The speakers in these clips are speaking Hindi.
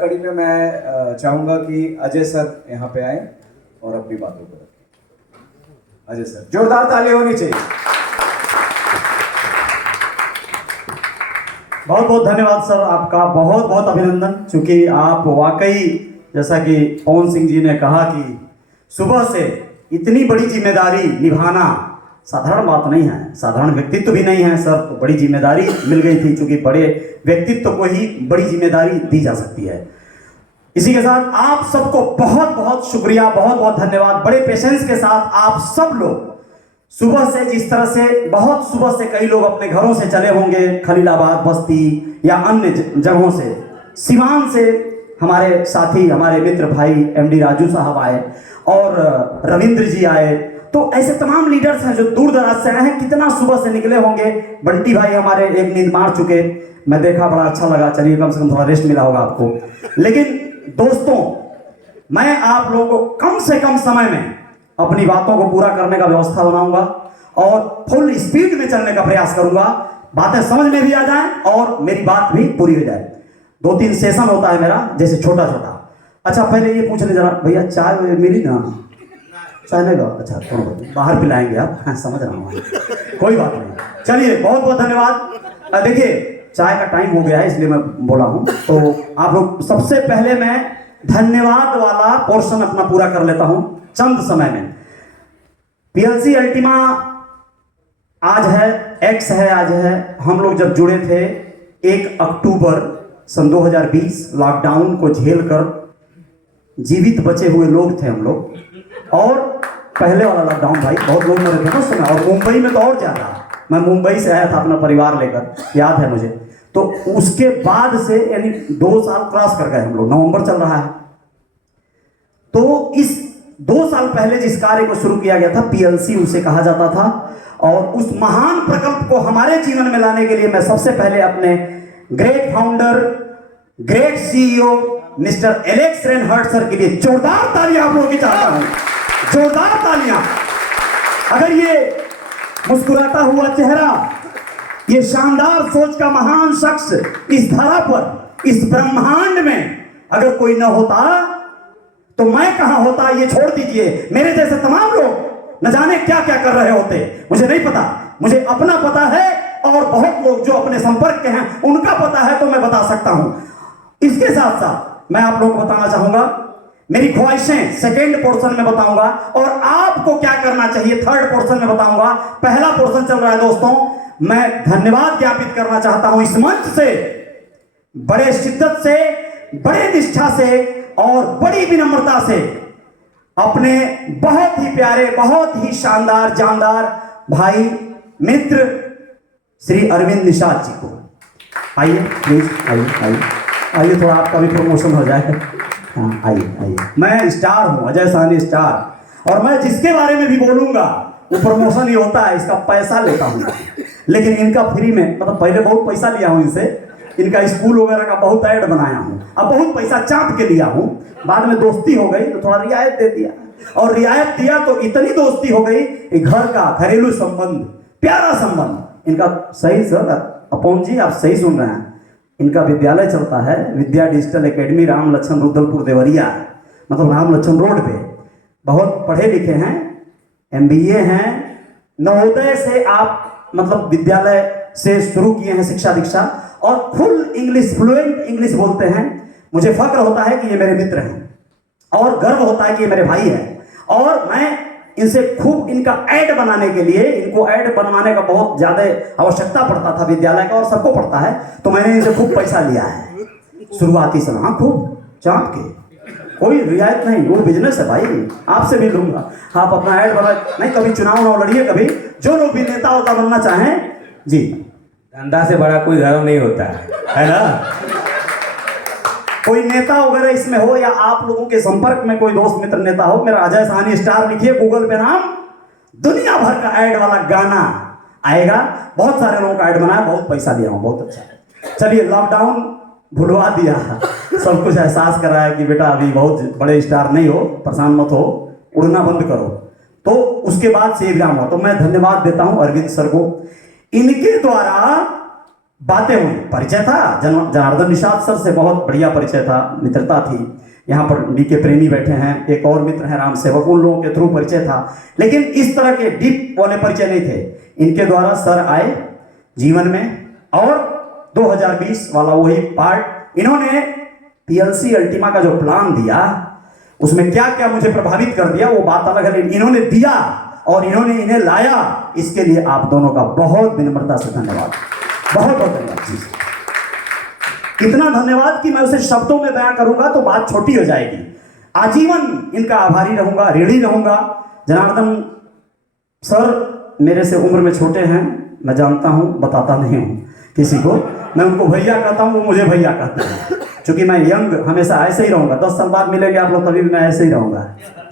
कड़ी में मैं चाहूंगा कि अजय सर यहाँ पे आए और अपनी बातों को रखें। अजय सर, जोरदार ताली होनी चाहिए। बहुत बहुत धन्यवाद सर, आपका बहुत बहुत अभिनंदन। चूंकि आप वाकई, जैसा कि पवन सिंह जी ने कहा कि सुबह से इतनी बड़ी जिम्मेदारी निभाना साधारण बात नहीं है, साधारण व्यक्तित्व भी नहीं है सर। तो बड़ी जिम्मेदारी मिल गई थी, क्योंकि बड़े व्यक्तित्व को ही बड़ी जिम्मेदारी दी जा सकती है। इसी के साथ आप सबको बहुत बहुत शुक्रिया, बहुत बहुत धन्यवाद। बड़े पेशेंस के साथ आप सब लोग सुबह से, जिस तरह से बहुत सुबह से कई लोग अपने घरों से चले होंगे, खलीलाबाद, बस्ती या अन्य जगहों से, सिवान से हमारे साथी, हमारे मित्र भाई एमडी राजू साहब आए और रविंद्र जी आए। तो ऐसे तमाम लीडर्स हैं जो दूर दराज से आए हैं। कितना सुबह से निकले होंगे। बंटी भाई हमारे एक नींद मार चुके, मैं देखा, बड़ा अच्छा लगा। चलिए, कम से कम थोड़ा रेस्ट मिला होगा आपको। लेकिन दोस्तों, मैं आप लोगों को कम से कम समय में अपनी बातों को पूरा करने का व्यवस्था बनाऊंगा और फुल स्पीड में चलने का प्रयास करूंगा। बातें समझ में भी आ जाए और मेरी बात भी पूरी हो जाए। 2-3 सेशन होता है मेरा, जैसे छोटा छोटा। अच्छा, पहले ये पूछ ले जरा, भैया चाय मिली ना? चाय नहीं? अच्छा, थोड़ा बाहर पिलाएंगे आप? हाँ, समझ रहा हूँ, कोई बात नहीं। चलिए, बहुत बहुत धन्यवाद। देखिए, चाय का टाइम हो गया है, इसलिए मैं बोला हूँ। तो आप लोग, सबसे पहले मैं धन्यवाद वाला पोर्शन अपना पूरा कर लेता हूँ चंद समय में। पीएलसी अल्टीमा आज है, एक्स है, आज है। हम लोग जब जुड़े थे 1 अक्टूबर सन 2020, लॉकडाउन को झेलकर जीवित बचे हुए लोग थे हम लोग। और पहले वाला लॉकडाउन भाई, बहुत लोग मरे थे उस समय, और मुंबई में तो और ज्यादा। मैं मुंबई से आया था अपना परिवार लेकर, याद है मुझे। तो उसके बाद से यानी 2 साल क्रॉस कर गए हम लोग, नवंबर चल रहा है। तो इस 2 साल पहले जिस कार्य को शुरू किया गया था, पीएलसी उसे कहा जाता था, और उस महान प्रकल्प को हमारे जीवन में लाने के लिए मैं सबसे पहले अपने great founder, great CEO mister Alex Reinhart sir के लिए जोरदार तालियां आप लोगों की चाहता हूं। जोरदार तालियां। अगर ये मुस्कुराता हुआ चेहरा, ये शानदार सोच का महान शख्स इस धरा पर, इस ब्रह्मांड में अगर कोई न होता तो मैं कहां होता, ये छोड़ दीजिए। मेरे जैसे तमाम लोग न जाने क्या क्या कर रहे होते, मुझे नहीं पता। मुझे अपना पता है, और बहुत लोग जो अपने संपर्क के हैं उनका पता है, तो मैं बता सकता हूं। इसके साथ साथ मैं आप लोगों को बताना चाहूंगा, मेरी ख्वाहिशें सेकेंड पोर्शन में बताऊंगा, और आपको क्या करना चाहिए थर्ड पोर्शन में बताऊंगा। पहला पोर्शन चल रहा है दोस्तों। मैं धन्यवाद ज्ञापित करना चाहता हूं इस मंच से, बड़े शिद्दत से, बड़े निष्ठा से और बड़ी विनम्रता से अपने बहुत ही प्यारे, बहुत ही शानदार, जानदार भाई मित्र श्री अरविंद निषाद जी को। आइए प्लीज, आइए आइए आइए, थोड़ा आपका भी प्रमोशन हो जाए। हाँ, आइए आइए। मैं स्टार हूं, अजय साहनी स्टार, और मैं जिसके बारे में भी बोलूंगा वो प्रमोशन ही होता है, इसका पैसा लेता हूं। लेकिन इनका फ्री में, मतलब पहले बहुत पैसा लिया हूं इनसे, इनका स्कूल वगैरह का बहुत ऐड बनाया हूं, अब बहुत पैसा चाप के लिया हूं। बाद में दोस्ती हो गई तो थोड़ा रियायत दे दिया, और रियायत दिया तो इतनी दोस्ती हो गई कि घर का घरेलू संबंध, प्यारा संबंध इनका। सही सर, अपोन जी आप सही सुन रहे हैं। इनका विद्यालय चलता है, विद्या डिजिटल एकेडमी, राम लक्ष्मण रुद्रपुर देवरिया, मतलब राम लक्ष्मण रोड पे। बहुत पढ़े लिखे हैं, MBA हैं, नवोदय से आप मतलब विद्यालय से शुरू किए हैं शिक्षा दीक्षा, और फुल इंग्लिश, फ्लुएंट इंग्लिश बोलते हैं। मुझे फक्र होता है कि ये मेरे मित्र हैं, और गर्व होता है कि ये मेरे भाई हैं। और मैं इनसे खूब, इनका ऐड बनाने के लिए, इनको ऐड बनवाने का बहुत ज्यादा आवश्यकता पड़ता था विद्यालय का, और सबको पड़ता है, तो मैंने इनसे खूब पैसा लिया है शुरुआती समय। हाँ, खूब चाप के, कोई रियायत नहीं, वो बिजनेस है भाई, आपसे भी लूंगा। आप अपना ऐड बना, नहीं कभी चुनाव ना लड़िए कभी, जो लोग भी नेता होता बनना चाहें जी। धंधा से बड़ा कोई धर्म नहीं होता है ना। कोई नेता वगैरह इसमें हो, या आप लोगों के संपर्क में कोई दोस्त मित्र नेता हो, मेरा अजय साहनी स्टार लिखिए गूगल पे नाम, दुनिया भर का ऐड वाला गाना आएगा। बहुत सारे लोगों का ऐड बनाया, बहुत पैसा दिया हूं, बहुत अच्छा। चलिए, लॉकडाउन भुलवा दिया, सब कुछ एहसास कराया कि बेटा अभी बहुत बड़े स्टार नहीं हो, परेशान मत हो, उड़ना बंद करो। तो उसके बाद से एग्जाम हुआ। तो मैं धन्यवाद देता हूं अरविंद सर को। इनके द्वारा बातें हुई, परिचय था जनार्दन निषाद सर से, बहुत बढ़िया परिचय था, मित्रता थी। यहाँ पर डीके प्रेमी बैठे हैं, एक और मित्र हैं राम सेवक, उन लोगों के थ्रू परिचय था, लेकिन इस तरह के डीप वाले परिचय नहीं थे। इनके द्वारा सर आए जीवन में, और 2020 वाला वही पार्ट, इन्होंने पीएलसी अल्टीमा का जो प्लान दिया उसमें क्या क्या मुझे प्रभावित कर दिया वो बात अलग है, इन्होंने दिया और इन्होंने इन्हें लाया, इसके लिए आप दोनों का बहुत विनम्रता से धन्यवाद, बहुत बहुत धन्यवाद जी। इतना धन्यवाद कि मैं उसे शब्दों में बयां करूंगा तो बात छोटी हो जाएगी। आजीवन इनका आभारी रहूंगा, ऋणी रहूंगा। जनार्दन सर मेरे से उम्र में छोटे हैं, मैं जानता हूं, बताता नहीं हूं किसी को, मैं उनको भैया कहता हूं, वो मुझे भैया कहते हैं, क्योंकि मैं यंग हमेशा ऐसे ही रहूंगा। 10 साल बाद मिलेंगे आप लोग, तभी भी मैं ऐसे ही रहूंगा,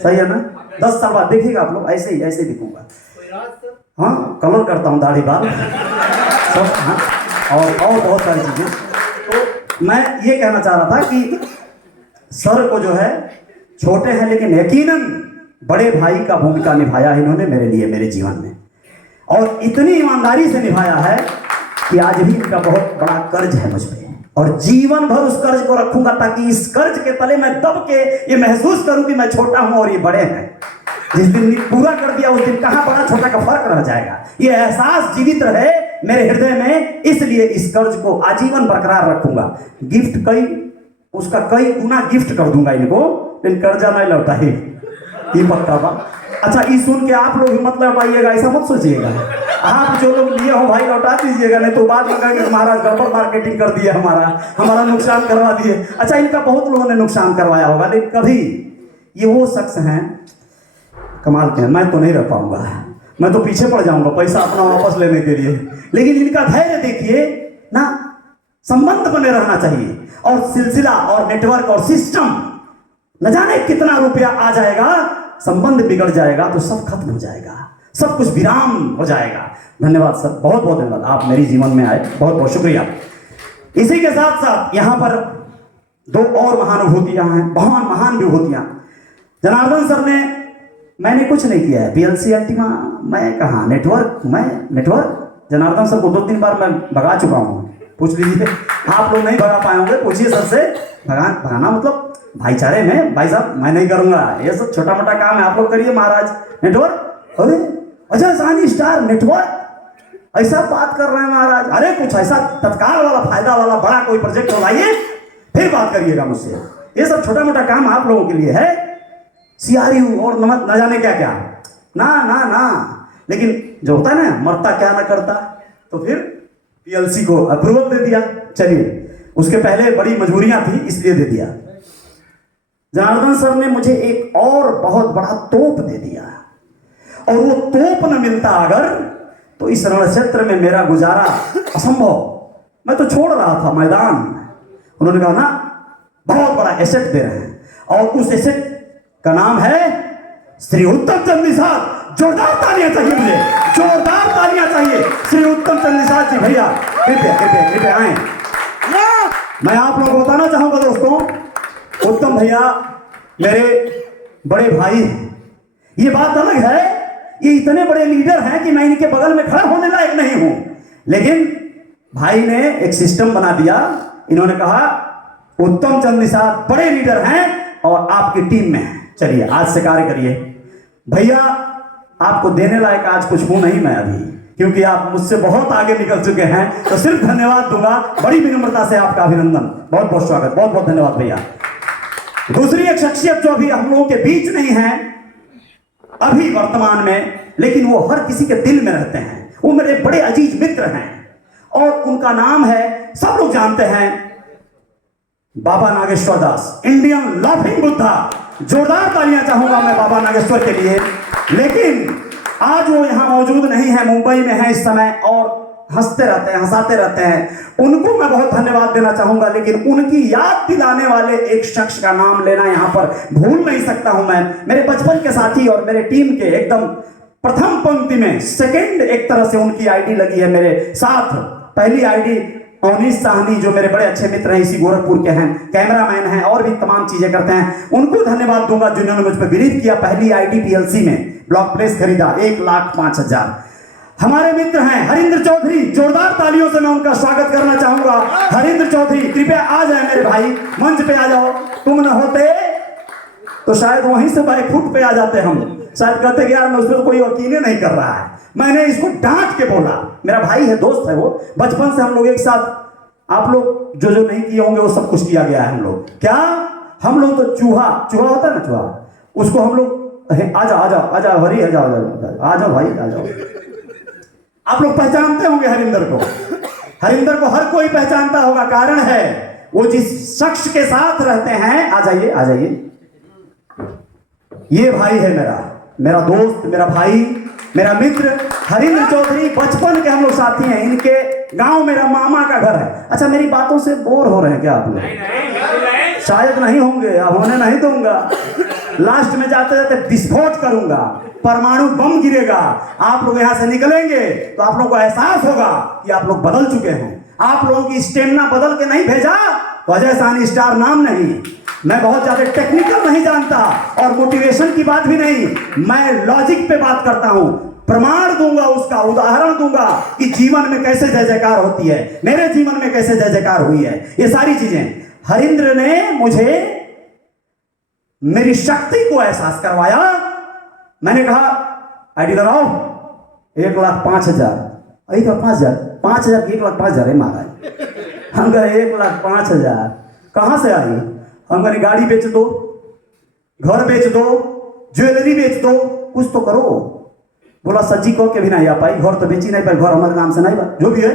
सही है ना? 10 साल बाद देखिएगा आप लोग, ऐसे ही दिखूंगा। हाँ, कलर करता हूँ, दाढ़ी बाल सब, हाँ, और बहुत सारी चीजें। तो मैं ये कहना चाह रहा था कि सर को जो है, छोटे हैं लेकिन यकीनन बड़े भाई का भूमिका निभाया है इन्होंने मेरे लिए, मेरे जीवन में, और इतनी ईमानदारी से निभाया है कि आज भी इनका बहुत बड़ा कर्ज है मुझ पे, और जीवन भर उस कर्ज को रखूंगा, ताकि इस कर्ज के तले मैं दब के ये महसूस करूं कि मैं छोटा हूं और ये बड़े हैं। जिस दिन पूरा कर दिया उस दिन कहां बड़ा छोटा का फर्क रह जाएगा, ये एहसास जीवित रहे मेरे हृदय में, इसलिए इस कर्ज को आजीवन बरकरार रखूंगा। गिफ्ट उसका कई गुना गिफ्ट कर दूंगा इनको, लेकिन कर्जा नहीं लौटा ही, ये पक्का बात। अच्छा, ये सुन के आप लोग भी मत लौटाइएगा, ऐसा मत सोचिएगा। आप जो लोग लिए हो भाई लौटा दीजिएगा, नहीं तो बाद में कहेंगे महाराज गड़बड़ मार्केटिंग कर दिया, हमारा नुकसान करवा दिए। अच्छा, इनका बहुत लोगों ने नुकसान करवाया होगा, लेकिन कभी ये वो शख्स हैं कमाल के हैं। मैं तो नहीं रह पाऊंगा, मैं तो पीछे पड़ जाऊंगा पैसा अपना वापस लेने के लिए, लेकिन इनका धैर्य देखिए ना, संबंध बने रहना चाहिए, और सिलसिला और नेटवर्क और सिस्टम, न जाने कितना रुपया आ जाएगा, संबंध बिगड़ जाएगा तो सब खत्म हो जाएगा, सब कुछ विराम हो जाएगा। धन्यवाद सर, बहुत बहुत धन्यवाद, आप मेरी जीवन में आए, बहुत बहुत शुक्रिया। इसी के साथ साथ यहाँ पर 2 और महानुभूतियां हैं, महान विभूतियां। जनार्दन सर ने, मैंने कुछ नहीं किया है, पीएलसी अल्टीमा मैं कहा, नेटवर्क जनार्दन सर को 2-3 बार मैं भगा चुका हूँ, पूछ लीजिए, आप लोग नहीं भगा पाए होंगे, पूछिए सर से। भगाना मतलब भाईचारे में, भाई साहब मैं नहीं करूंगा, ये सब छोटा मोटा काम है, आप लोग करिए महाराज। नेटवर्क, अरे अजय साहनी स्टार नेटवर्क, ऐसा बात कर रहे हैं महाराज, अरे कुछ ऐसा तत्काल वाला फायदा वाला बड़ा कोई प्रोजेक्ट लाइए, फिर बात करिएगा मुझसे। ये सब छोटा मोटा काम आप लोगों के लिए है, CRU और नमक न जाने क्या क्या, ना, लेकिन जो होता है ना, मरता क्या ना करता, तो फिर पीएलसी को अप्रूवल दे दिया। चलिए, उसके पहले बड़ी मजबूरियां थी, इसलिए दे दिया। जनार्दन सर ने मुझे एक और बहुत बड़ा तोप दे दिया, और वो तोप न मिलता अगर, तो इस रण क्षेत्र में मेरा गुजारा असंभव। मैं तो छोड़ रहा था मैदान, उन्होंने कहा ना बहुत बड़ा एसेट दे रहे हैं, और उस एसेट का नाम है श्री उत्तम चंद निषाद। जोरदार तालियां चाहिए मुझे, जोरदार तालियां चाहिए श्री उत्तम चंद निषाद जी। भैया कृपया आए। मैं आप लोगों को बताना चाहूंगा दोस्तों, उत्तम भैया मेरे बड़े भाई हैं। ये बात अलग है, ये इतने बड़े लीडर हैं कि मैं इनके बगल में खड़ा होने लायक नहीं हूं, लेकिन भाई ने एक सिस्टम बना दिया। इन्होंने कहा उत्तम चंद निषाद बड़े लीडर हैं और आपकी टीम में हैं, चलिए आज से कार्य करिए। भैया आपको देने लायक आज कुछ हूं नहीं मैं अभी, क्योंकि आप मुझसे बहुत आगे निकल चुके हैं, तो सिर्फ धन्यवाद दूंगा, बड़ी विनम्रता से आपका अभिनंदन, बहुत बहुत स्वागत, बहुत बहुत धन्यवाद भैया। दूसरी एक शख्सियत जो अभी हम लोगों के बीच नहीं है अभी वर्तमान में, लेकिन वो हर किसी के दिल में रहते हैं, वो मेरे बड़े अजीज मित्र हैं, और उनका नाम है, सब लोग जानते हैं, बाबा नागेश्वर दास, इंडियन लाफिंग बुद्धा। जोरदार तालियां चाहूंगा मैं बाबा नागेश्वर के लिए। लेकिन आज वो यहां मौजूद नहीं है, मुंबई में है इस समय, और हंसते रहते हैं, हंसाते रहते हैं, उनको मैं बहुत धन्यवाद देना चाहूंगा। लेकिन उनकी याद दिलाने वाले एक शख्स का नाम लेना यहां पर भूल नहीं सकता हूं मैं। मेरे बचपन के साथी और मेरे टीम के एकदम प्रथम पंक्ति में, सेकंड एक तरह से उनकी आईडी लगी है मेरे साथ। पहली आईडी अवनीश साहनी, जो मेरे बड़े अच्छे मित्र हैं, इसी गोरखपुर के हैं, कैमरामैन हैं और भी तमाम चीजें करते हैं, उनको धन्यवाद दूंगा जिन्होंने मुझ पर बिलीव किया। पहली आईडी पीएलसी में ब्लॉक प्लेस खरीदा, 1,05,000। हमारे मित्र हैं हरिंद्र चौधरी, जोरदार तालियों से मैं उनका स्वागत करना चाहूंगा। हरिंद्र चौधरी कृपया आ जाए मेरे भाई, मंच पे आ जाओ। तुम न होते तो शायद वहीं से बाई फुट पे आ जाते हम। शायद कहते कि यार मैं उसमें कोई यकीन नहीं कर रहा है। मैंने इसको डांट के बोला, मेरा भाई है, दोस्त है वो, बचपन से हम लोग एक साथ। आप लोग जो जो नहीं किए होंगे वो सब कुछ किया गया है। हम लोग क्या, हम लोग तो चूहा होता है ना, चूहा, उसको हम लोग आ जाओ हरी, आ जाओ भाई, आ जाओ। आप लोग पहचानते होंगे हरिंदर को। हरिंदर को हर कोई पहचानता होगा, कारण है वो जिस शख्स के साथ रहते हैं। आ जाइए। ये भाई है मेरा दोस्त, मेरा भाई, मेरा मित्र हरिंद्र चौधरी। बचपन के हम लोग साथी हैं। इनके गांव मेरा मामा का घर है। अच्छा, मेरी बातों से बोर हो रहे हैं क्या आप लोग? शायद नहीं होंगे, अब होने नहीं दूंगा। लास्ट में जाते जाते विस्फोट करूंगा, परमाणु बम गिरेगा। आप लोग यहां से निकलेंगे तो आप लोगों को एहसास होगा कि आप लोग बदल चुके हैं। आप लोगों की स्टेमिना बदल के नहीं भेजा तो अजय साहनी स्टार नाम नहीं। मैं बहुत ज्यादा टेक्निकल नहीं जानता और मोटिवेशन की बात भी नहीं, मैं लॉजिक पे बात करता हूं। प्रमाण दूंगा, उसका उदाहरण दूंगा कि जीवन में कैसे जय जयकार होती है, मेरे जीवन में कैसे जय जयकार हुई है। ये सारी चीजें हरिंद्र ने मुझे मेरी शक्ति को एहसास करवाया। मैंने कहा आईडी लगाओ, 1,05,000, 1,05,000, 5,000 की 1,05,000 है महाराज। हम कहे 1,05,000 कहां से आई? हम कहे गाड़ी बेच दो, घर बेच दो, ज्वेलरी बेच दो, कुछ तो करो। बोला सज्जी को के भी नहीं आ पाई, घर तो बेची नहीं पाई, घर हमारे नाम से नहीं बा, जो भी है।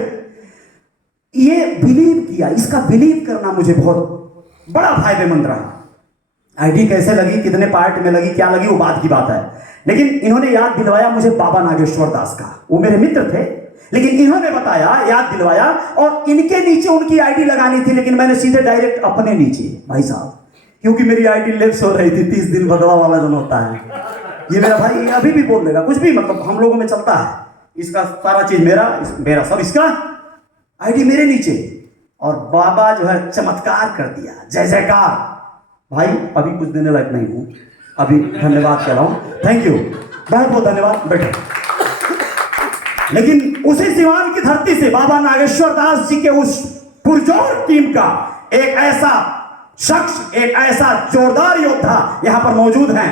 ये बिलीव किया, इसका बिलीव करना मुझे बहुत बड़ा फायदेमंद रहा। आईडी कैसे लगी, कितने पार्ट में लगी, क्या लगी, वो बात की बात है। लेकिन इन्होंने याद दिलवाया मुझे बाबा नागेश्वर दास का। वो मेरे मित्र थे, लेकिन इन्होंने बताया, याद दिलवाया, और इनके नीचे उनकी आईडी लगानी थी, लेकिन मैंने सीधे डायरेक्ट अपने नीचे, भाई साहब, क्योंकि मेरी आईडी लेफ्ट हो रही थी। 30 दिन भगवा वाला जो होता है, ये मेरा भाई अभी भी बोल देगा, कुछ भी, मतलब हम लोगों में चलता है। इसका सारा चीज मेरा सब इसका, आईडी मेरे नीचे। और बाबा जो है चमत्कार कर दिया, जय जयकार। भाई अभी कुछ देने लायक नहीं हूं, अभी धन्यवाद कह रहा हूं, थैंक यू, बहुत बहुत धन्यवाद बेटे। लेकिन उसी सिवान की धरती से बाबा नागेश्वर दास जी के उस पुरजोर टीम का एक ऐसा शख्स, एक ऐसा जोरदार योद्धा यहां पर मौजूद हैं।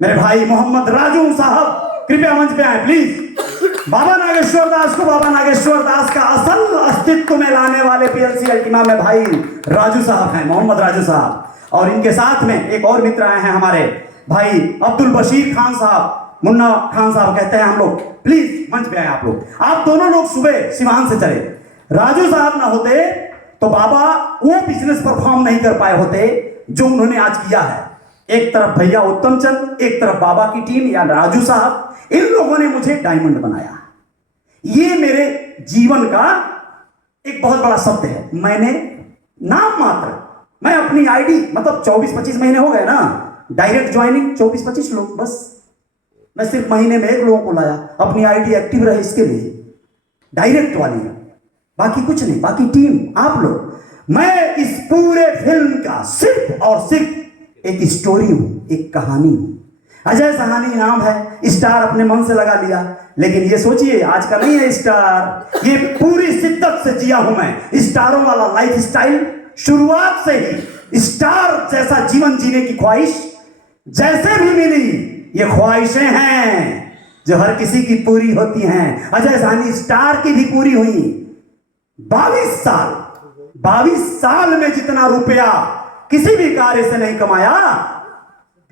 मेरे भाई मोहम्मद राजू साहब, कृपया मंच पे आए प्लीज। बाबा नागेश्वर दास को, बाबा नागेश्वर दास का असल अस्तित्व में लाने वाले पीएलसी अल्टीमा में भाई राजू साहब हैं, मोहम्मद राजू साहब। और इनके साथ में एक और मित्र आए हैं हमारे भाई अब्दुल बशीर खान साहब, मुन्ना खान साहब कहते हैं हम लोग। प्लीज मंच पे आए आप लोग। आप दोनों लोग सुबह सिवान से चले। राजू साहब ना होते तो बाबा वो बिजनेस परफॉर्म नहीं कर पाए होते जो उन्होंने आज किया है। एक तरफ भैया उत्तम चंद, एक तरफ बाबा की टीम या राजू साहब, इन लोगों ने मुझे डायमंड बनाया। ये मेरे जीवन का एक बहुत बड़ा शब्द है। मैंने नाम मात्र, मैं अपनी आईडी, मतलब 24-25 महीने हो गए ना डायरेक्ट ज्वाइनिंग, 24-25 लोग बस। मैं सिर्फ महीने में 1 लोगों को लाया, अपनी आईडी एक्टिव रहे इसके लिए, डायरेक्ट वाली, बाकी कुछ नहीं, बाकी टीम आप लोग। मैं इस पूरे फिल्म का सिर्फ और सिर्फ एक स्टोरी हूं, एक कहानी हूं। अजय साहनी नाम है, स्टार अपने मन से लगा लिया, लेकिन ये सोचिए आज का नहीं है स्टार। ये पूरी शिद्दत से जिया हूं मैं स्टारों वाला लाइफ स्टाइल। शुरुआत से ही स्टार जैसा जीवन जीने की ख्वाहिश जैसे भी मिली, ये ख्वाहिशें हैं जो हर किसी की पूरी होती हैं। अजय साहनी स्टार की भी पूरी हुई। 22 साल में जितना रुपया किसी भी कार्य से नहीं कमाया,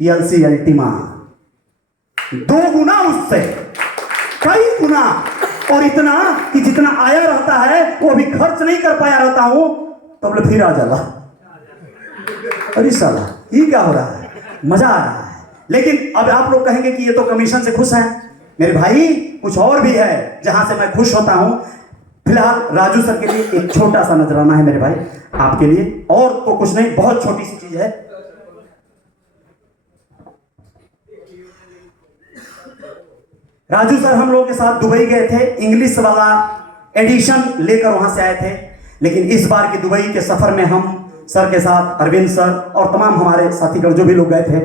पीएलसी अल्टीमा 2 गुना उससे, कई गुना, और इतना कि जितना आया रहता है वो अभी खर्च नहीं कर पाया रहता हूं, तो बोले फिर आ जाला। अरे साला ये क्या हो रहा है, मजा आ रहा है। लेकिन अब आप लोग कहेंगे कि ये तो कमीशन से खुश हैं। मेरे भाई कुछ और भी है जहां से मैं खुश होता हूं। फिलहाल राजू सर के लिए एक छोटा सा नजराना है मेरे भाई आपके लिए, और तो कुछ नहीं, बहुत छोटी सी चीज है। राजू सर हम लोगों के साथ दुबई गए थे, इंग्लिश वाला एडिशन लेकर वहां से आए थे। लेकिन इस बार की दुबई के सफर में हम सर के साथ, अरविंद सर और तमाम हमारे साथीगण जो भी लोग गए थे,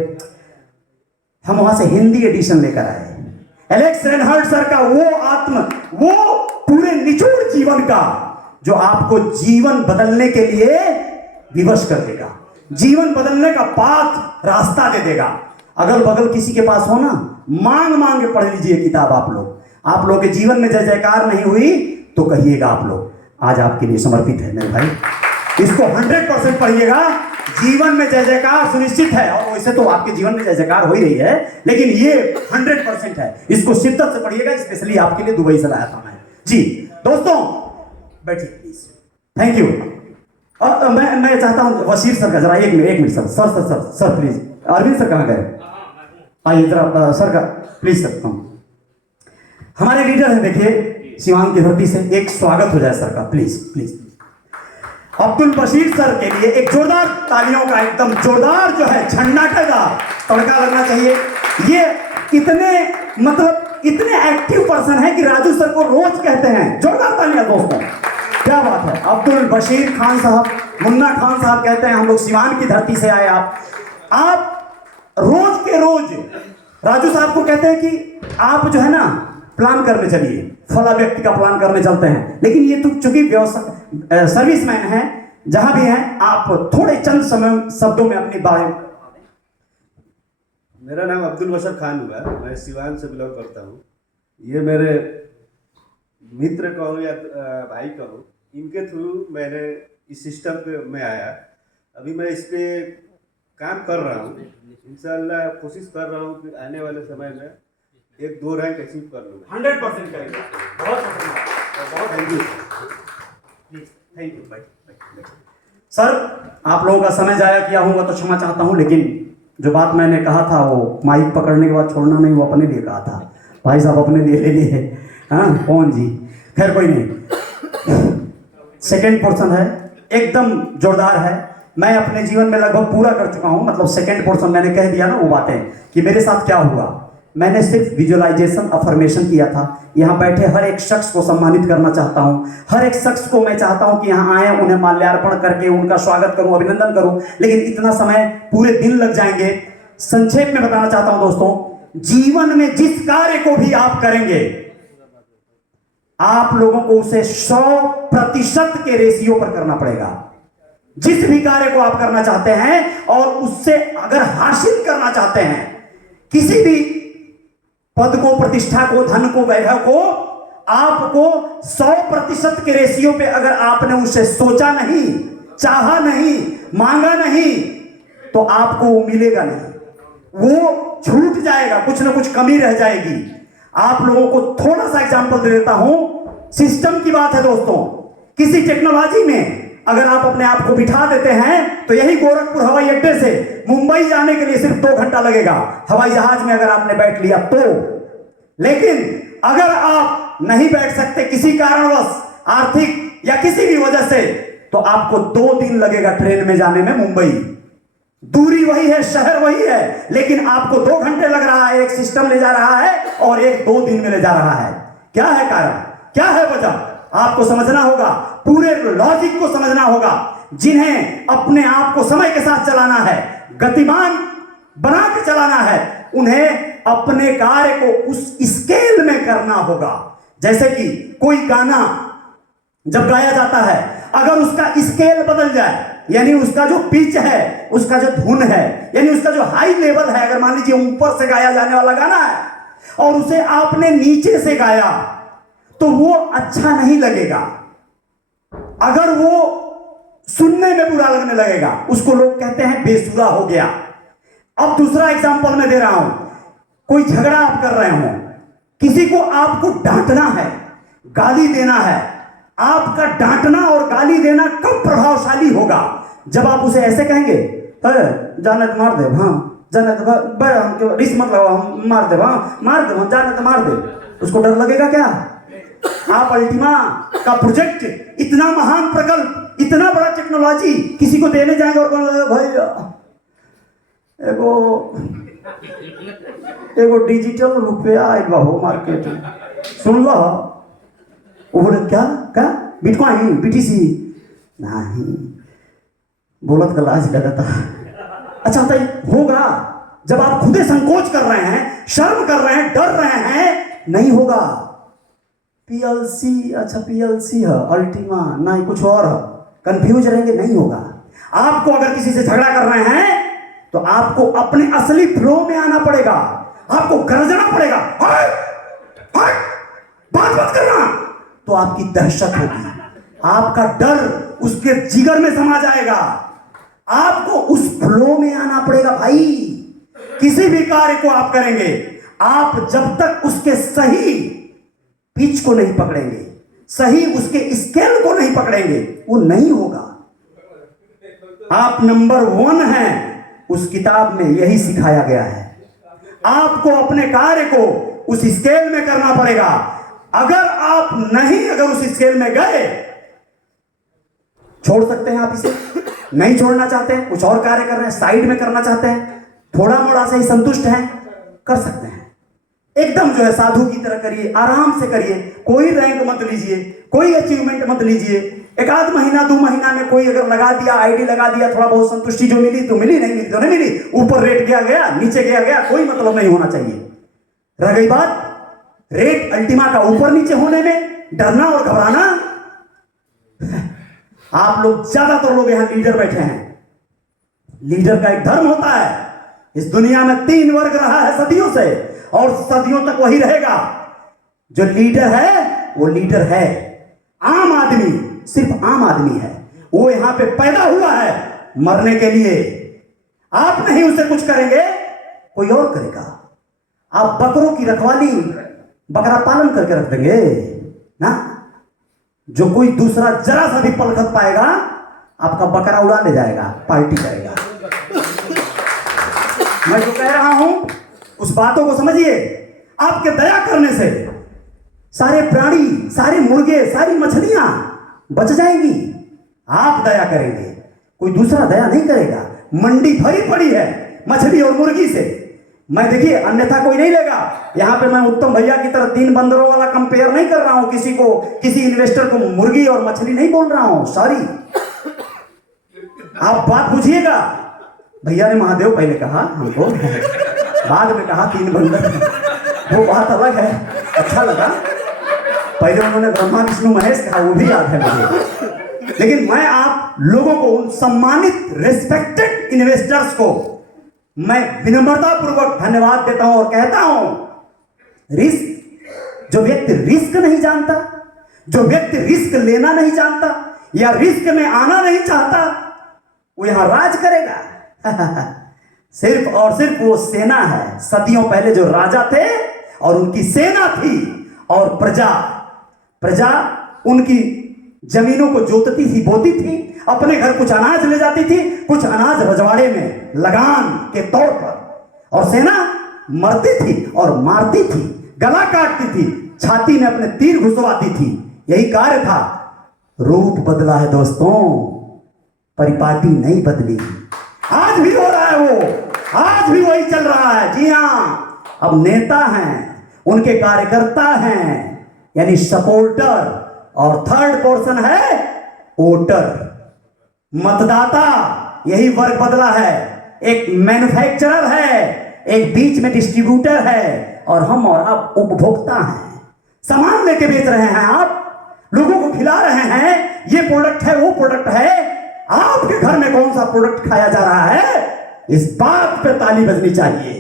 हम वहां से हिंदी एडिशन लेकर आए। एलेक्स रेनहार्ड सर का वो पूरे निचोड़ जीवन का जो आपको जीवन बदलने के लिए विवश कर देगा, जीवन बदलने का पाथ रास्ता दे देगा। अगल बगल किसी के पास हो ना, मांग मांग के पढ़ लीजिए किताब। आप लोग के जीवन में जय जयकार नहीं हुई तो कहिएगा आप लोग, आज आपके लिए समर्पित है मेरे भाई। इसको 100% पढ़िएगा, जीवन में जय जयकार सुनिश्चित है। और वैसे तो आपके जीवन में जय जयकार हो ही रही है, लेकिन ये 100% है। इसको शिद्दत से पढ़िएगा, स्पेशली आपके लिए दुबई से लाया था मैं जी। दोस्तों बैठिए प्लीज, थैंक यू। और मैं चाहता हूं वसीर सर का जरा एक minute sir please. Arvind sir कहाँ गए? आइए जरा सर का प्लीज सर। हमारे लीडर है, देखिए सिवान की धरती से, एक स्वागत हो जाए सर का please please. Abdul Bashir sir के लिए एक जोरदार तालियों का एकदम जोरदार जो है झंडाकेदार तड़का लगना चाहिए। ये इतने एक्टिव पर्सन है कि राजू सर को रोज कहते हैं। जोरदार तालियां दोस्तों, क्या बात है। अब्दुल बशीर खान साहब, मुन्ना खान साहब कहते हैं हम लोग सिवान की धरती से आए। आप रोज के रोज राजू साहब को कहते हैं कि आप जो है ना प्लान करने चलिए, फला व्यक्ति का प्लान करने चलते हैं। लेकिन ये तो चूंकि व्यवसाय सर्विसमैन है, जहां भी हैं आप थोड़े चंद समय शब्दों में अपने बारे में। मेरा नाम अब्दुल बशीर खान हुआ, मैं सिवान से बिलोंग करता हूँ। ये मेरे मित्र कहूँ या भाई कहूँ, इनके थ्रू मैंने इस सिस्टम में आया। अभी मैं इस पे काम कर रहा हूँ, इंशाल्लाह कोशिश कर रहा हूँ कि आने वाले समय में 1-2 रैंक अचीव कर लूँगा। 100% करेंगे। बहुत थैंक यू सर। आप लोगों का समय जाया किया होगा तो क्षमा चाहता हूं, लेकिन जो बात मैंने कहा था वो माइक पकड़ने के बाद छोड़ना नहीं, वो अपने लिए कहा था। भाई साहब अपने लिए ले लिए, हाँ कौन जी, खैर कोई नहीं। सेकेंड पोर्शन है, एकदम जोरदार है। मैं अपने जीवन में लगभग पूरा कर चुका हूं, मतलब सेकेंड पोर्शन मैंने कह दिया ना वो बातें कि मेरे साथ क्या हुआ। मैंने सिर्फ विजुअलाइजेशन अफर्मेशन किया था। यहाँ बैठे हर एक शख्स को सम्मानित करना चाहता हूँ। हर एक शख्स को मैं चाहता हूँ कि यहाँ आए, उन्हें माल्यार्पण करके उनका स्वागत करूँ, अभिनंदन करूँ, लेकिन इतना समय पूरे दिन लग जाएंगे। संक्षेप में बताना चाहता हूँ दोस्तों, जीवन में जिस कार्य को भी आप करेंगे, आप लोगों को उसे 100% के रेशियो पर करना पड़ेगा। जिस भी कार्य को आप करना चाहते हैं और उससे अगर हासिल करना चाहते हैं, किसी भी पद को, प्रतिष्ठा को, धन को, वैभव को, आपको 100% के रेशियो पे अगर आपने उसे सोचा नहीं, चाहा नहीं, मांगा नहीं, तो आपको वो मिलेगा नहीं, वो छूट जाएगा, कुछ ना कुछ कमी रह जाएगी। आप लोगों को थोड़ा सा एग्जांपल दे देता हूं। सिस्टम की बात है दोस्तों। किसी टेक्नोलॉजी में अगर आप अपने आप को बिठा देते हैं तो यही गोरखपुर हवाई अड्डे से मुंबई जाने के लिए सिर्फ 2 घंटा लगेगा, हवाई जहाज में अगर आपने बैठ लिया तो। लेकिन अगर आप नहीं बैठ सकते किसी कारणवश, आर्थिक या किसी भी वजह से, तो आपको 2 दिन लगेगा ट्रेन में जाने में मुंबई। दूरी वही है, शहर वही है, लेकिन आपको 2 घंटे लग रहा है। एक सिस्टम ले जा रहा है और एक 2 दिन में ले जा रहा है। क्या है कारण, क्या है वजह, आपको समझना होगा, पूरे लॉजिक को समझना होगा। जिन्हें अपने आप को समय के साथ चलाना है, गतिमान बना के चलाना है, उन्हें अपने कार्य को उस स्केल में करना होगा। जैसे कि कोई गाना जब गाया जाता है, अगर उसका स्केल बदल जाए, यानी उसका जो पिच है, उसका जो धुन है, यानी उसका जो हाई लेवल है, अगर मान लीजिए ऊपर से गाया जाने वाला गाना है और उसे आपने नीचे से गाया, तो वो अच्छा नहीं लगेगा। अगर वो सुनने में बुरा लगने लगेगा, उसको लोग कहते हैं बेसुरा हो गया। अब दूसरा एग्जांपल मैं दे रहा हूं। कोई झगड़ा आप कर रहे हो, किसी को आपको डांटना है, गाली देना है। आपका डांटना और गाली देना कब प्रभावशाली होगा? जब आप उसे ऐसे कहेंगे, जाने तो मार दे, हाँ जाने तो रिस मत लगाओ, हम मार दे, हाँ मार दे, जाने तो मार दे। उसको डर लगेगा क्या? आप अल्टीमा का प्रोजेक्ट, इतना महान प्रकल्प, इतना बड़ा टेक्नोलॉजी किसी को देने जाएंगे और भैया एगो डिजिटल रुपया आइल बा हो मार्केट में, सुन लो। वो बोले क्या क्या बिटकॉइन, बीटीसी नहीं, बोलत का लाज लगता। अच्छा होता होगा जब आप खुदे संकोच कर रहे हैं, शर्म कर रहे हैं, डर रहे हैं, नहीं होगा। पीएलसी, अच्छा पीएलसी है, अल्टीमा नहीं कुछ और है, कंफ्यूज रहेंगे, नहीं होगा। आपको अगर किसी से झगड़ा कर रहे हैं तो आपको अपने असली फ्लो में आना पड़ेगा, आपको गरजना पड़ेगा, हट, हट, बात मत करना, तो आपकी दहशत होगी, आपका डर उसके जिगर में समा जाएगा। आपको उस फ्लो में आना पड़ेगा भाई। किसी भी कार्य को आप करेंगे, आप जब तक उसके सही पिच को नहीं पकड़ेंगे, सही उसके स्केल को नहीं पकड़ेंगे, वो नहीं होगा। आप नंबर 1 हैं, उस किताब में यही सिखाया गया है। आपको अपने कार्य को उस स्केल में करना पड़ेगा। अगर उस स्केल में गए, छोड़ सकते हैं आप इसे, नहीं छोड़ना चाहते हैं, कुछ और कार्य कर रहे हैं, साइड में करना चाहते हैं, थोड़ा मोड़ा से ही संतुष्ट हैं, कर सकते हैं। एकदम जो है साधु की तरह करिए, आराम से करिए, कोई रैंक मत लीजिए, कोई अचीवमेंट मत लीजिए। एक आध महीना 2 महीना में कोई अगर लगा दिया, आईडी लगा दिया, थोड़ा बहुत संतुष्टि जो मिली तो मिली, नहीं मिली तो नहीं मिली, ऊपर रेट गया, नीचे गया, कोई मतलब नहीं होना चाहिए। रह गई बात रेट अल्टीमा का ऊपर नीचे होने में डरना और घबराना, आप लोग ज्यादातर लोग यहां लीडर बैठे हैं। लीडर का एक धर्म होता है। इस दुनिया में 3 वर्ग रहा है सदियों से, और सदियों तक वही रहेगा। जो लीडर है वो लीडर है। आम आदमी सिर्फ आम आदमी है, वो यहां पे पैदा हुआ है मरने के लिए। आप नहीं उसे कुछ करेंगे, कोई और करेगा। आप बकरों की रखवाली, बकरा पालन करके रख देंगे ना, जो कोई दूसरा जरा सा भी पलखत पाएगा आपका बकरा उड़ा ले जाएगा, पार्टी करेगा। मैं जो कह रहा हूं उस बातों को समझिए। आपके दया करने से सारे प्राणी, सारे मुर्गे, सारी मछलियां बच जाएंगी। आप दया करेंगे, कोई दूसरा दया नहीं करेगा। मंडी भरी पड़ी है मछली और मुर्गी से। मैं देखिए अन्यथा कोई नहीं लेगा। यहां पे मैं उत्तम भैया की तरह 3 बंदरों वाला कंपेयर नहीं कर रहा हूं, किसी इन्वेस्टर को मुर्गी और मछली नहीं बोल रहा हूं, सॉरी। आप बात बुझिएगा। भैया ने महादेव पहले कहा हमको, बाद में कहा 3 बंदर, वो बात अलग है, अच्छा लगा। पहले उन्होंने ब्रह्मा विष्णु महेश कहा, वो भी याद है मुझे। लेकिन मैं आप लोगों को, उन सम्मानित रेस्पेक्टेड इन्वेस्टर्स को मैं विनम्रता पूर्वक धन्यवाद देता हूं और कहता हूं, रिस्क, जो व्यक्ति रिस्क नहीं जानता, जो व्यक्ति रिस्क लेना नहीं जानता या रिस्क में आना नहीं चाहता, वो यहां राज करेगा। सिर्फ और सिर्फ वो सेना है। सदियों पहले जो राजा थे और उनकी सेना थी, और प्रजा उनकी जमीनों को जोतती थी, बोती थी, अपने घर कुछ अनाज ले जाती थी, कुछ अनाज रजवाड़े में लगान के तौर पर, और सेना मरती थी और मारती थी, गला काटती थी, छाती में अपने तीर घुसवाती थी। यही कार्य था। रूप बदला है दोस्तों, परिपाटी नहीं बदली। आज भी हो रहा है वो, आज भी वही चल रहा है। जी हाँ, अब नेता हैं, उनके कार्यकर्ता हैं, यानी सपोर्टर, और थर्ड पोर्शन है वोटर, मतदाता। यही वर्ग बदला है। एक मैन्युफैक्चरर है, एक बीच में डिस्ट्रीब्यूटर है, और हम और आप उपभोक्ता हैं। सामान लेके बेच रहे हैं, आप लोगों को खिला रहे हैं, ये प्रोडक्ट है, वो प्रोडक्ट है। आपके घर में कौन सा प्रोडक्ट खाया जा रहा है, इस बात पे ताली बजनी चाहिए।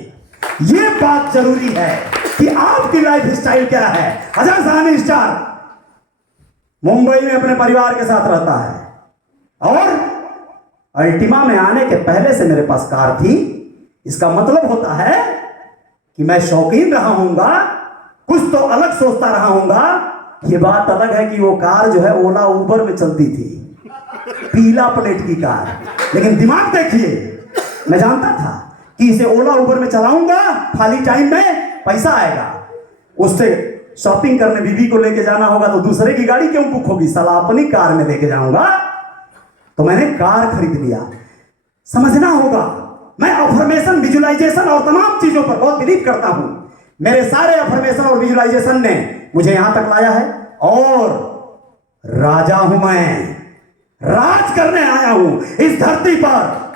ये बात जरूरी है कि आपकी लाइफ स्टाइल क्या है। अजय साहनी स्टार मुंबई में अपने परिवार के साथ रहता है, और अल्टीमा में आने के पहले से मेरे पास कार थी। इसका मतलब होता है कि मैं शौकीन रहा हूंगा, कुछ तो अलग सोचता रहा हूंगा। ये बात अलग है कि वो कार जो है ओला उबर में चलती थी, पीला प्लेट की कार। लेकिन दिमाग देखिए, मैं जानता था कि इसे ओला उबर में चलाऊंगा, खाली टाइम में पैसा आएगा, उससे शॉपिंग करने बीवी को लेके जाना होगा तो दूसरे की गाड़ी क्यों बुक होगी, साला अपनी कार में लेके जाऊंगा। तो मैंने कार खरीद लिया। समझना होगा, मैं अफर्मेशन, विजुअलाइजेशन और तमाम चीजों पर बहुत बिलीव करता हूं। मेरे सारे अफर्मेशन और विजुअलाइजेशन ने मुझे यहां तक लाया है, और राजा हूं मैं, राज करने आया हूं इस धरती पर।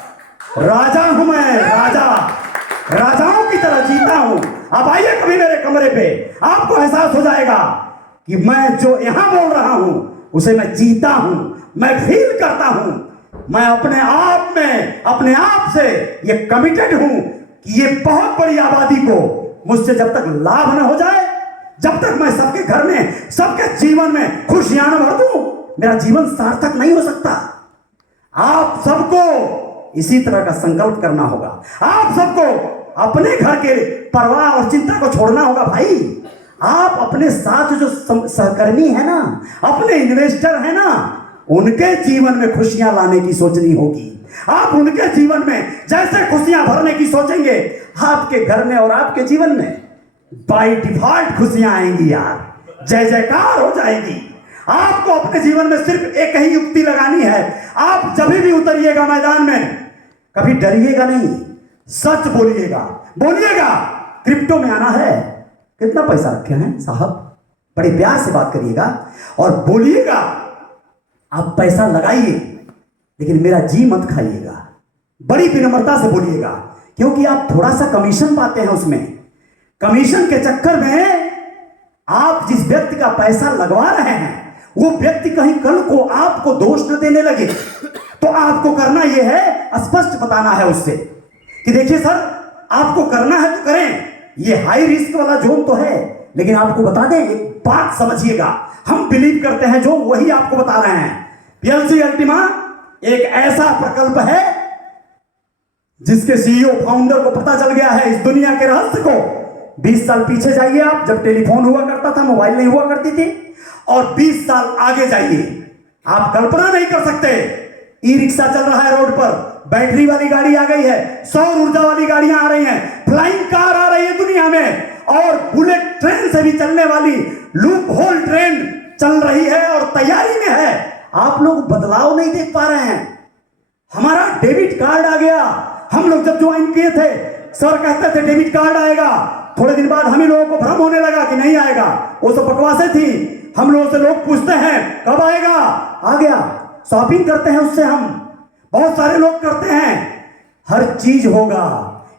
राजा हूं मैं, राजा। राजाओं की तरह जीता हूं। आप आइए कभी मेरे कमरे पे, आपको एहसास हो जाएगा कि मैं जो यहां बोल रहा हूं उसे मैं जीता हूं, मैं फील करता हूं। मैं अपने आप में, अपने आप से ये कमिटेड हूं कि ये बहुत बड़ी आबादी को मुझसे जब तक लाभ न हो जाए, जब तक मैं सबके घर में, सबके जीवन में खुशियां न भर दूं, मेरा जीवन सार्थक नहीं हो सकता। आप सबको इसी तरह का संकल्प करना होगा। आप सबको अपने घर के परवाह और चिंता को छोड़ना होगा भाई। आप अपने साथ जो सहकर्मी है ना, अपने इन्वेस्टर है ना, उनके जीवन में खुशियां लाने की सोचनी होगी। आप उनके जीवन में जैसे खुशियां भरने की सोचेंगे, आपके घर में और आपके जीवन में बाय डिफॉल्ट खुशियां आएंगी यार, जय जयकार हो जाएगी। आपको अपने जीवन में सिर्फ एक ही युक्ति लगानी है। आप जब भी उतरिएगा मैदान में, कभी डरिएगा नहीं, सच बोलिएगा। बोलिएगा क्रिप्टो में आना है, कितना पैसा रखे हैं साहब, बड़े प्यार से बात करिएगा और बोलिएगा आप पैसा लगाइए लेकिन मेरा जी मत खाइएगा। बड़ी विनम्रता से बोलिएगा, क्योंकि आप थोड़ा सा कमीशन पाते हैं उसमें। कमीशन के चक्कर में आप जिस व्यक्ति का पैसा लगवा रहे हैं वो व्यक्ति कहीं कल को आपको दोष न देने लगे, तो आपको करना यह है, स्पष्ट बताना है उससे कि देखिए सर, आपको करना है तो करें, ये हाई रिस्क वाला जोन तो है, लेकिन आपको बता दें एक बात समझिएगा, हम बिलीव करते हैं जो वही आपको बता रहे हैं। पीएलसी अल्टीमा एक ऐसा प्रकल्प है जिसके सीईओ फाउंडर को पता चल गया है इस दुनिया के रहस्य को। 20 साल पीछे जाइए आप, जब टेलीफोन हुआ करता था, मोबाइल नहीं हुआ करती थी, और 20 साल आगे जाइए, आप कल्पना नहीं कर सकते। ई रिक्शा चल रहा है रोड पर, बैटरी वाली गाड़ी आ गई है, सौर ऊर्जा वाली गाड़ियां आ रही हैं, फ्लाइंग कार आ रही है दुनिया में, और बुलेट ट्रेन से भी चलने वाली लूप होल ट्रेन चल रही है और तैयारी में है। आप लोग बदलाव नहीं देख पा रहे हैं। हमारा डेबिट कार्ड आ गया। हम लोग जब ज्वाइन किए थे, सर कहते थे डेबिट कार्ड आएगा, थोड़े दिन बाद हम ही लोगों को भ्रम होने लगा कि नहीं आएगा, वो सब बकवासें थी। हम लोगों से लोग पूछते हैं कब आएगा, आ गया। शॉपिंग करते हैं उससे, हम बहुत सारे लोग करते हैं, हर चीज होगा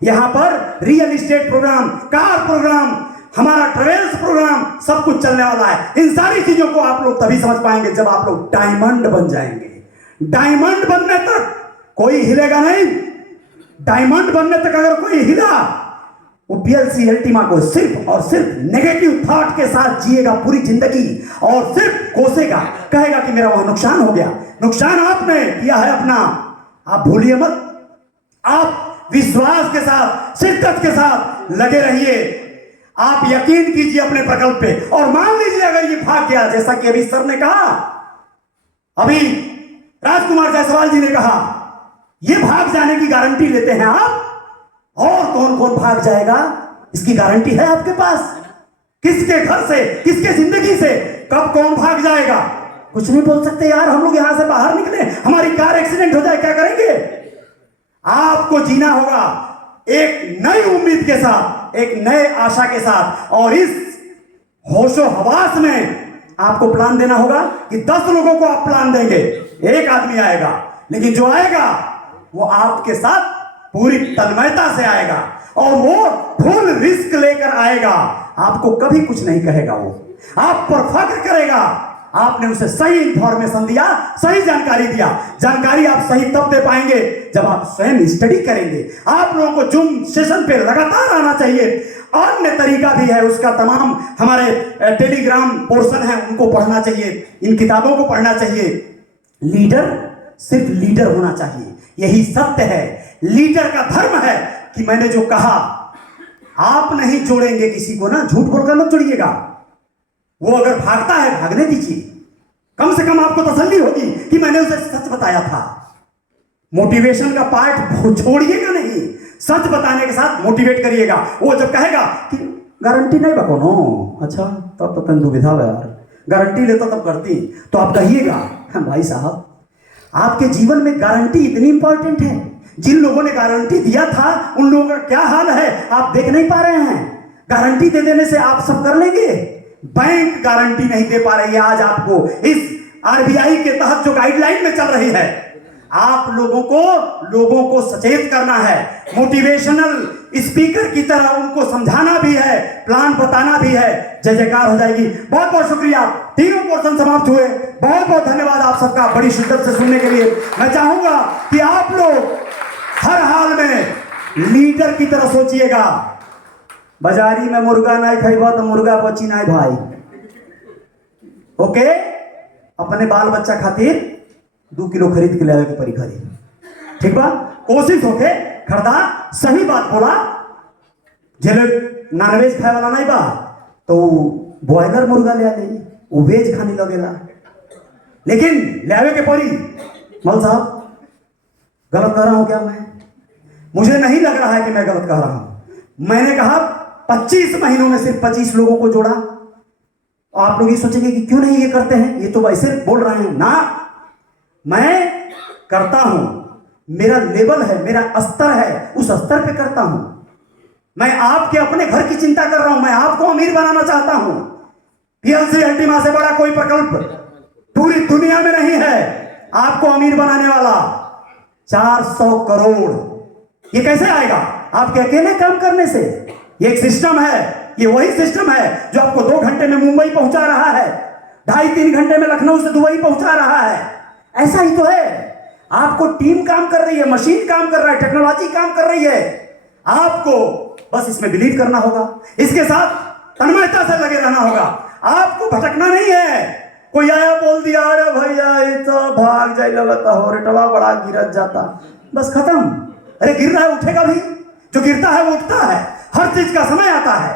यहां पर। Real estate program, car program, हमारा ट्रेवल्स प्रोग्राम, सब कुछ चलने वाला है। इन सारी चीजों को आप लोग तभी समझ पाएंगे जब आप लोग डायमंड बन जाएंगे। डायमंड बनने तक कोई हिलेगा नहीं। डायमंड बनने तक अगर कोई हिला, वो पीएलसी अल्टीमा को सिर्फ और सिर्फ नेगेटिव थॉट के साथ जिएगा पूरी जिंदगी, और सिर्फ कोसेगा, कहेगा कि मेरा वहां नुकसान हो गया। नुकसान आपने किया है अपना, आप भूलिए मत। आप विश्वास के साथ, शिद्दत के साथ लगे रहिए। आप यकीन कीजिए अपने प्रकल्प पे, और मान लीजिए अगर ये भाग गया, जैसा कि अभी सर ने कहा, अभी राजकुमार जायसवाल जी ने कहा, ये भाग जाने की गारंटी लेते हैं आप, और कौन कौन भाग जाएगा इसकी गारंटी है आपके पास? किसके घर से, किसके जिंदगी से कब कौन भाग जाएगा कुछ नहीं बोल सकते यार। हम लोग यहां से बाहर निकले, हमारी कार एक्सीडेंट हो जाए, क्या करेंगे? आपको जीना होगा एक नई उम्मीद के साथ, एक नए आशा के साथ, और इस होशो हवास में आपको प्लान देना होगा कि 10 लोगों को आप प्लान देंगे, एक आदमी आएगा, लेकिन जो आएगा वो आपके साथ पूरी तन्मयता से आएगा, और वो फुल रिस्क लेकर आएगा। आपको कभी कुछ नहीं कहेगा, वो आप पर फख्र करेगा। आपने उसे सही इंफॉर्मेशन दिया, सही जानकारी दिया। जानकारी आप सही तब दे पाएंगे जब आप स्वयं स्टडी करेंगे। आप लोगों को जूम सेशन पे लगातार आना चाहिए। अन्य तरीका भी है उसका, तमाम हमारे टेलीग्राम पोर्शन है, उनको पढ़ना चाहिए, इन किताबों को पढ़ना चाहिए। लीडर सिर्फ लीडर होना चाहिए, यही सत्य है। लीडर का धर्म है कि मैंने जो कहा, आप नहीं जोड़ेंगे किसी को ना, झूठ बोलकर मत जोड़िएगा। वो अगर भागता है भागने दीजिए, कम से कम आपको तसल्ली होगी कि मैंने उसे सच बताया था। मोटिवेशन का पार्ट छोड़िएगा नहीं, सच बताने के साथ मोटिवेट करिएगा। वो जब कहेगा कि गारंटी नहीं बको, अच्छा तब तो तुम दुविधा है यार, गारंटी लेता तब करती, तो आप कहिएगा भाई साहब आपके जीवन में गारंटी इतनी इंपॉर्टेंट है। जिन लोगों ने गारंटी दिया था उन लोगों का क्या हाल है आप देख नहीं पा रहे हैं। गारंटी दे देने से आप सब कर लेंगे, बैंक गारंटी नहीं दे पा रही है आज आपको। इस आरबीआई के तहत जो गाइडलाइन में चल रही है, आप लोगों को सचेत करना है, मोटिवेशनल स्पीकर की तरह उनको समझाना भी है, प्लान बताना भी है। जय जयकार हो जाएगी। बहुत बहुत शुक्रिया। तीनों पोर्शन समाप्त हुए। बहुत बहुत धन्यवाद आप सबका बड़ी शिद्दत से सुनने के लिए। मैं चाहूंगा कि आप लोग हर हाल में लीडर की तरह सोचिएगा। बाजारी में मुर्गा नहीं खाइबा तो मुर्गा बची नहीं भाई। ओके, अपने बाल बच्चा खातिर 2 किलो खरीद के ले आवे के परी खरीद, ठीक बा। कोशिश होके खरीदा, सही बात बोला। जे लोग नॉनवेज खाए वाला नहीं बा तो बॉयलर मुर्गा ले आले, वो वेज खाने लगेला, लेकिन ले आवे के परी। मल साहब गलत कह रहा हूं क्या मैं? मुझे नहीं लग रहा है कि मैं गलत कह रहा हूं। मैंने कहा 25 महीनों में सिर्फ 25 लोगों को जोड़ा। आप लोग ये सोचेंगे कि क्यों नहीं ये करते हैं, ये तो वैसे बोल रहे हैं ना। मैं करता हूं, मेरा लेवल है, मेरा स्तर है, उस स्तर पे करता हूं। मैं आपके अपने घर की चिंता कर रहा हूं, मैं आपको अमीर बनाना चाहता हूं। पीएलसी अल्टीमा से बड़ा कोई प्रकल्प पूरी दुनिया में नहीं है आपको अमीर बनाने वाला। 400 करोड़ ये कैसे आएगा आपके अकेले काम करने से? ये एक सिस्टम है, ये वही सिस्टम है जो आपको 2 घंटे में मुंबई पहुंचा रहा है, 2.5-3 घंटे में लखनऊ से दुबई पहुंचा रहा है। ऐसा ही तो है। आपको टीम काम कर रही है, मशीन काम कर रहा है, टेक्नोलॉजी काम कर रही है। आपको बस इसमें बिलीव करना होगा, इसके साथ तन्मयता से लगे रहना होगा। आपको भटकना नहीं है। कोई आया बोल दिया अरे भैया ये तो भाग जाए लगता हो, रेटवा बड़ा गिरत जाता, बस खत्म। अरे गिर रहा है उठेगा भी, जो गिरता है वो उठता है। हर चीज का समय आता है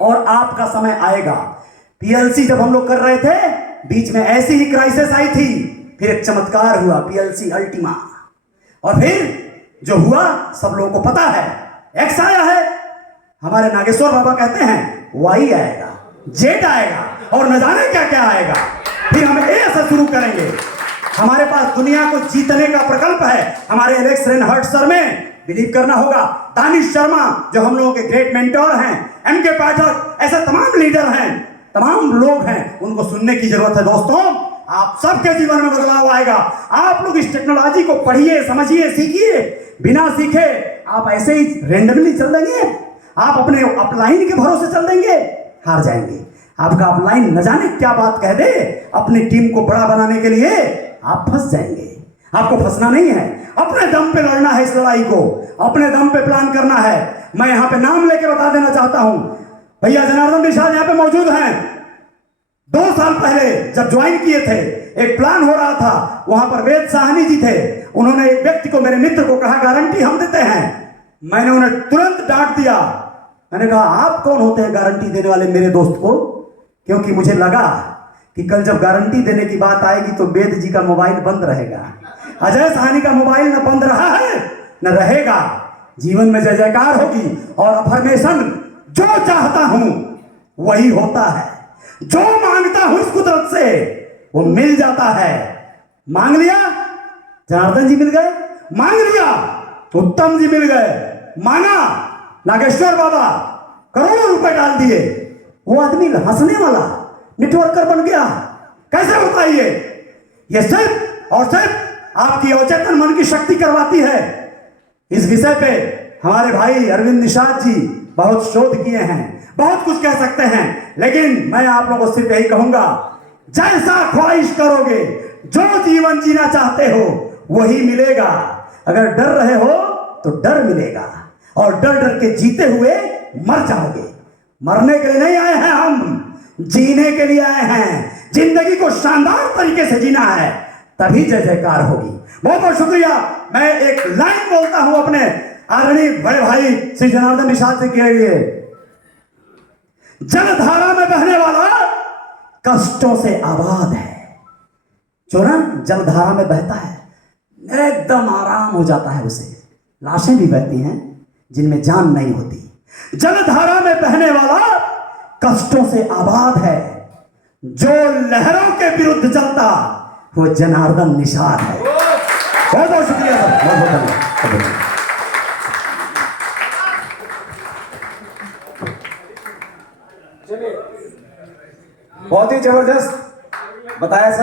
और आपका समय आएगा। पीएलसी जब हम लोग कर रहे थे, बीच में ऐसी ही क्राइसिस आई थी, फिर एक चमत्कार हुआ पीएलसी अल्टीमा, और फिर जो हुआ सब लोगों को पता है। एक्स आया है, हमारे नागेश्वर बाबा कहते हैं वाई आएगा, जेट आएगा और न जाने क्या क्या आएगा। फिर हम ए से शुरू करेंगे। हमारे पास दुनिया को जीतने का प्रकल्प है। हमारे एलेक्स रेनहर्ट सर में बिलीव करना होगा। दानिश शर्मा जो हम लोगों के ग्रेट मेंटोर हैं, एमके पाठक, ऐसे तमाम लीडर हैं, तमाम लोग हैं, उनको सुनने की जरूरत है। दोस्तों, आप सबके जीवन में बदलाव आएगा। आप लोग इस टेक्नोलॉजी को पढ़िए, समझिए, सीखिए। बिना सीखे आप ऐसे ही रेंडमली चल देंगे, आप अपने अपलाइन के भरोसे चल देंगे, हार जाएंगे। आपका अपलाइन न जाने क्या बात कह दे, अपनी टीम को बड़ा बनाने के लिए आप फंस जाएंगे। आपको फंसना नहीं है, अपने दम पे लड़ना है इस लड़ाई को, अपने दम पे प्लान करना है। मैं यहां पे नाम लेके बता देना चाहता हूं, भैया जनार्दन निषाद यहां पे मौजूद हैं। 2 साल पहले जब ज्वाइन किए थे, एक प्लान हो रहा था, वहां पर वेद साहनी जी थे। उन्होंने एक व्यक्ति को, मेरे मित्र को कहा गारंटी हम देते हैं। मैंने उन्हें तुरंत डांट दिया। मैंने कहा आप कौन होते हैं गारंटी देने वाले मेरे दोस्त को? क्योंकि मुझे लगा कि कल जब गारंटी देने की बात आएगी तो वेद जी का मोबाइल बंद रहेगा। अजय साहनी का मोबाइल न बंद रहा है न रहेगा। जीवन में जय जयकार होगी और अफर्मेशन जो चाहता हूं वही होता है। जो मांगता हूं इस कुदरत से वो मिल जाता है। मांग लिया, जनार्दन जी मिल गए। मांग लिया, उत्तम जी मिल गए। मांगा, नागेश्वर बाबा करोड़ों रुपए डाल दिए। वो आदमी हंसने वाला नेटवर्कर बन गया। कैसे होता है ये सिर्फ और सिर्फ आपकी अवचेतन मन की शक्ति करवाती है। इस विषय पे हमारे भाई अरविंद निषाद जी बहुत शोध किए हैं, बहुत कुछ कह सकते हैं, लेकिन मैं आप लोगों को सिर्फ यही कहूंगा, जैसा ख्वाहिश करोगे, जो जीवन जीना चाहते हो वही मिलेगा। अगर डर रहे हो तो डर मिलेगा, और डर डर के जीते हुए मर जाओगे। मरने के लिए नहीं आए हैं हम, जीने के लिए आए हैं। जिंदगी को शानदार तरीके से जीना है, तभी जय जयकार होगी। बहुत बहुत शुक्रिया। मैं एक लाइन बोलता हूं अपने आदरणीय बड़े भाई श्री जनार्दन निषाद जी के लिए। जलधारा में बहने वाला कष्टों से आबाद है। जो ना जलधारा में बहता है एकदम आराम हो जाता है उसे। लाशें भी बहती हैं जिनमें जान नहीं होती। जलधारा में बहने वाला कष्टों से आबाद है। जो लहरों के विरुद्ध चलता वो जनार्दन निषाद है। बहुत बहुत शुक्रिया सर, बहुत बहुत धन्यवाद। बहुत ही जबरदस्त बताया सर।